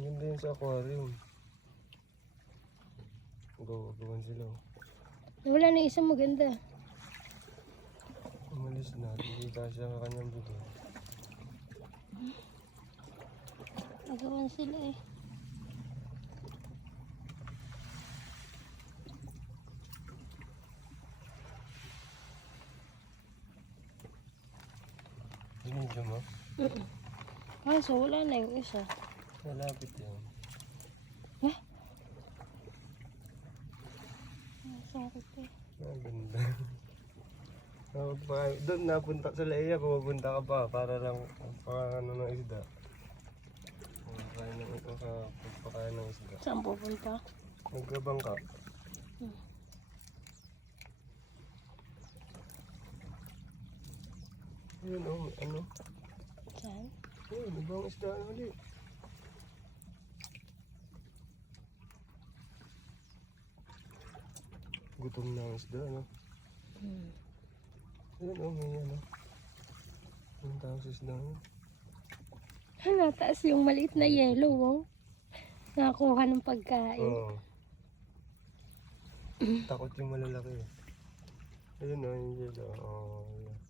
Ganda yun sa aquarium. Gawan sila. Wala na isang maganda. Umalis na. Hindi kasi ang kanyang buto. Nagawan sila eh. Binidyo mo? Kaso wala na yung isa. Malapit yan. Ha? Sakit eh. Ganda. Doon napunta sa Leia, pupunta ka pa para lang pakaano ng isda. Pagpakain ng isda. Saan pupunta? Magbabang ka. Yun oh, ano? Saan? Yun, ibang isda na ulit. Gutom na ang isda, no? Yun oh, may ano. Yung tawag sa isda na. Nataas yung maliit na yellow, oh. Nakakuha ng pagkain. Oo. Takot yung malalaki. Ayun oh, yung yelo. Oh, yeah.